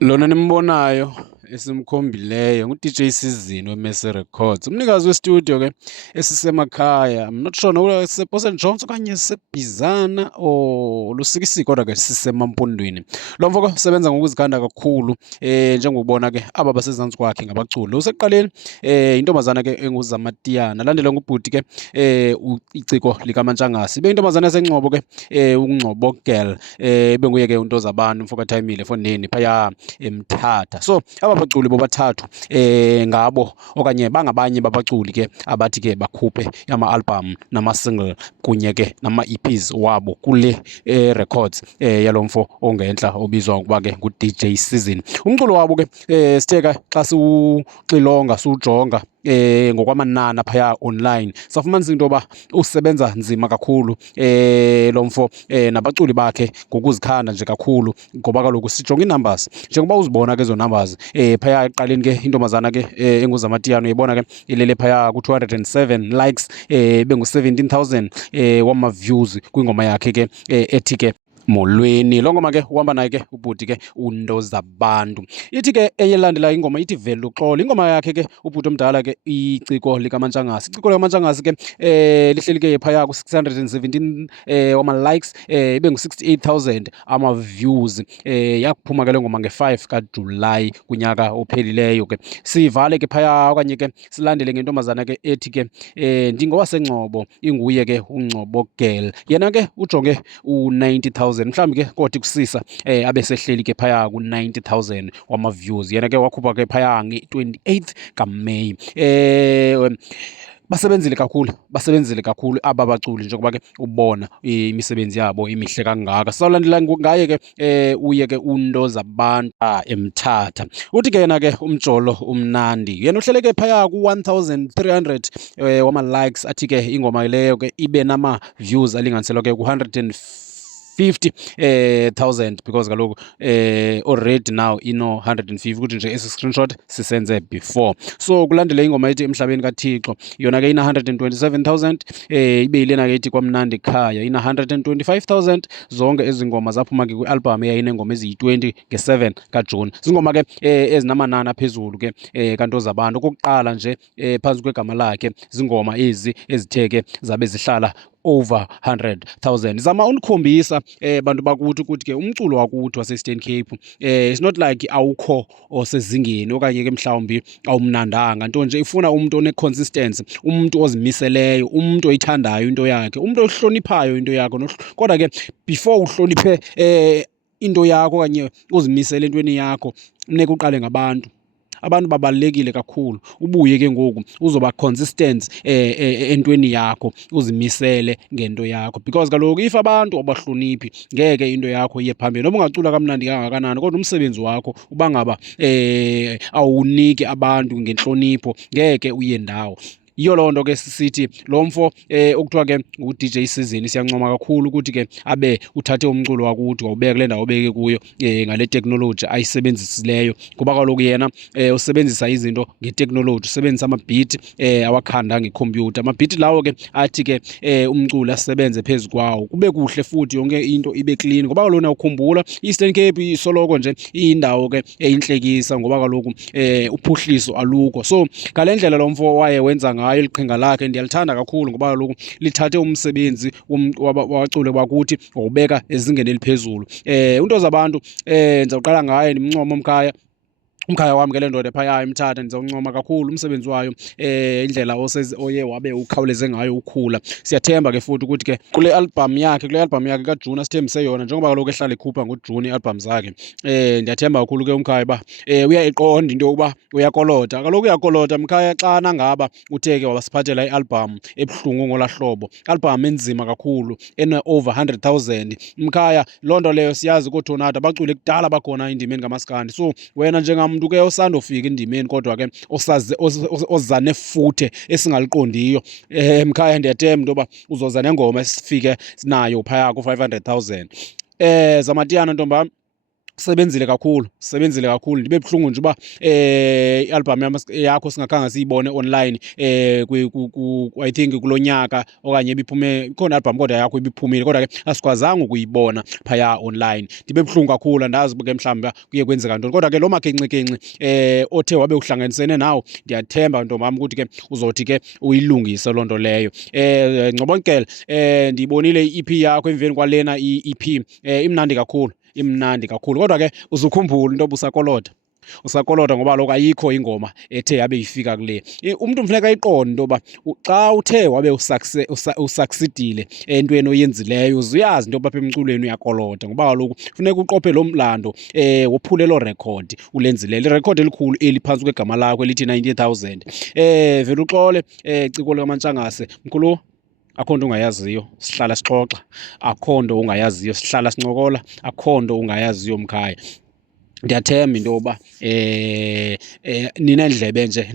Lona nimbonayo esimkhombileyo ngu-DJ Sizini we-Mercy Records, umnikazi westudio ke esisemakhaya. I'm not sure nokuba sise-Port St Johns okanye sisebhizana or lusikisiki, kodwa ke sisemampondweni. Lo mfo ke usebenza ngokuzikanda kakhulu njengokubona ke aba basezantsi kwakhe ngabaculi. Usekuqaleni intombazana ke enguZamatiyana, alandelwa ngubhuti ke iciko likaMantshangasi. Ibe intombazana yaseNgcobo ke uNgcobo Girl, ibe nguye ke uNtozabani Mfokathayimile Fondeni phaya eMthatha. So aba baculi bobathathu ngabo okanye bangabanye babaculi ke abathi ke bakhuphe ama-album nama-single kunye ke nama-EPs wabo kule records yalo mfo ongentla obizwa ngokuba ke ngu-DJ Sizini. Umculo wabo ke sithe ke xa siwuxilonga siwujonga ngokwamanani phaya online safumanisa into yoba usebenza nzima kakhulu lo mfo nabaculi bakhe ngokuzikhanda nje kakhulu, ngoba kaloku sijonga ii-numbers njengoba uzibona ke ezo numbers phaya ekuqaleni ke intombazana ke enguZamatiyana uyibona ke ilele phaya ku-207 likes bengu-17,000 wama-views kwingoma yakhe ke ethi ke Molweni. Loo ngoma ke uhamba naye ke ubhuti ke uNtozabantu. Ithi ke eyalandela ingoma ithi Vele Uxolo. Ingoma yakhe ke ubhuti omdala ke iciko likaMantshangasi. Iciko likaMantshangasi ke lihleli ke phaya ku-617 wama-likes ibe ngu-68,000 ama-views. Yakuphuma ke le ngoma nge-5 kaJulayi kunyaka ophelileyo ke. Sivale ke phaya okanye ke silandele ngentombazana ke ethi ke ndingowaseNgcobo, inguye ke uNgcobo Girl. Yena ke ujonge u-90,000 mhlawumbi ke kothi kusisa abe sehleli ke phaya ku-90,000 wama-views. Yena ke wakhupha ke phaya nge-28th kaMeyi. Basebenzile kakhulu aba baculi njengoba ke ubona imisebenzi yabo imihle kangaka. Sawulandela ngaye ke uye ke uNtozabantu eMthatha. Uthi ke yena ke umjolo umnandi, yena uhlele ke phaya ku-1,300 wama-likes. Athi ke ingoma leyo ke ibe nama-views alinganiselwa ke ku-150,000 because kaloku already now ino 150 ukuthi nje esi screenshot sisenze before. So kulandele ingoma ethi Emhlabeni kaThixo, yona ke ina 127,000 ibe yilena ke ethi Kwamnandi Khaya ina 125,000. Zonke ezi ngoma zaphuma ke kwi-album eyayinengoma eziyi-20 nge-7 kaJuni. Zingoma ke ezinamanani aphezulu ke kaNtozabantu. Okokuqala nje phantsi kwegama lakhe zingoma ezi ezithe ke zabe zihlala over 100,000. Zama unikhombisa bantu bakuthi ukuthi ke umculo wakuthi wase-Eastern Cape it's not like awukho osezingeni okanye ke mhlawumbi awumnandanga, nto nje ifuna umuntu one-consistency, umuntu ozimiseleyo, umuntu oyithandayo into yakhe, umuntu ohloniphayo into yakho. Kodwa ke before uhloniphe into yakho okanye uzimisele entweni yakho, funeka uqale ngabantu. Abantu babalulekile kakhulu. Ubuye ke ngoku uzoba consistent entweni yakho, uzimisele ngento yakho, because kaloku if abantu abahloniphi ngeke into yakho iye phambili. Noba ungacula kamnandi kangakanani kodwa umsebenzi wakho uba ngaba awuniki abantu ngentlonipho ngeke uye ndawo. Yiyo loo nto ke sisithi lo mfo okuthiwa ke ngu-DJ Sizini siyancoma kakhulu ukuthi ke abe uthathe umculo wakuthi wawubeka kule ndawo obeke kuyo ngale teknoloji ayisebenzisileyo, ngoba kaloku yena usebenzisa izinto ngeteknoloji, usebenzisa amabhithi awakhanda ngekhompyutha. Amabhithi lawo ke athi ke umculi asebenze phezu kwawo kube kuhle futhi yonke into ibe clean, ngoba kaloku nawukhumbula i-Eastern Cape isoloko nje iyindawo ke eyintlekisa, ngoba kaloku uphuhliso alukho. So ngale ndlela lo mfo waye wenza ngayo eli qhinga lakhe ndiyalithanda kakhulu, ngoba kaloku lithathe umsebenzi wabaculi bakuthi wawubeka ezingeni eliphezulu. uNtozabantu ndizawuqala ngaye ndimncoma umkhaya wami ke le ndoda phaya eMthatha. Ndizawuncoma kakhulu umsebenzi wayo, indlela oye wabe ukhawuleze ngayo ukhula. Siyathemba ke futhi ukuthi ke kule album yakhe kaJuni asithembise yona, njengoba kaloku ehlala ekhupha ngoJuni ii-album zakhe. Ndiyathemba kakhulu ke umkhaya uba uyayiqonda into yokuba uyakolota. Kaloku uyakolota mkhaya xana ngaba uthe ke wabasiphathela i-album ebuhlungu ngolaa hlobo, album enzima kakhulu ene-over 100,000. Mkhaya loo nto leyo siyazi kooTonata abacule kudala bakhona endimeni kaMaskandi. So wena njengamntu ke osandofika endimeni kodwa ke oza nefuthe esingaliqondiyo, mkhaya ndiyathemba into yoba uzoza nengoma esifike nayo phaya ku-500,000. Zamatiyana ntombam, Sisebenzile kakhulu ndibe buhlungu nje uba i-album yakho singakhange siyibone online I think kulo nyaka okanye ibiphume ikhona i-album kodwa yakho ibiphumile kodwa ke asikwazanga ukuyibona phaya online. Ndibe buhlungu kakhulu andazi ke mhlawumbi kuye kwenzeka ntoni kodwa ke loo makenxikenxi othe wabe uhlanganisene nawo ndiyathemba ntombam ukuthi ke uzothi ke uyilungise loo nto leyo. Ngcobonkele ndiyibonile i-EP yakho emveni kwalena i-EP imnandi kakhulu kodwa ke uzukhumbule into usakoloda ngoba kaloku ayikho ingoma ethe yabe ifika kule. Umntu funeka ayiqonde into yoba xa uthe wabe usaksidile entweni oyenzileyo uzuyazi into yoba apha emculweni uyakoloda ngoba kaloku funeka uqophe lo mlando wophule loo rekhodi ulenzile irekhodi elikhulu eliphantsi kwegama lakho elithi 90,000. Vele uxole ciko likaMantshangase mkhulu, akho nto ungayaziyo sihlala sixoxa, akho nto ungayaziyo sihlala sincokola, akho nto ungayaziyo mkhaya. Ndiyathemba into yoba ninendlebe nje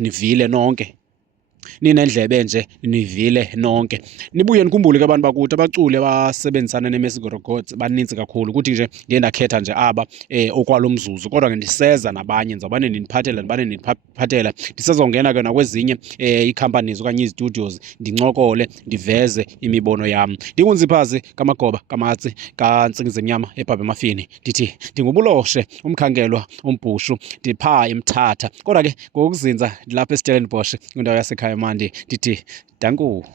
nivile nonke. Nibuye nikhumbule ke abantu bakuthi abaculi abasebenzisana neMassive Records banintsi kakhulu ukuthi nje ndiye ndakhetha nje aba okwalo mzuzu kodwa ke ndiseza nabanye ndizawubane ndiphathela ndisezongena ke nakwezinye ii-companies okanye izi-studios ndincokole ndiveze imibono yam. NdinguNziphazi kaMagoba kaMatsi kaNtsingizi Mnyama eBhabha Emafini ndithi ndingubuloshe umkhangelwa umbhushu ndiphaa eMthatha kodwa ke ngokuzinza ndilapha eStellenbosch kwindawo yasekhaya mandi ndithi danku.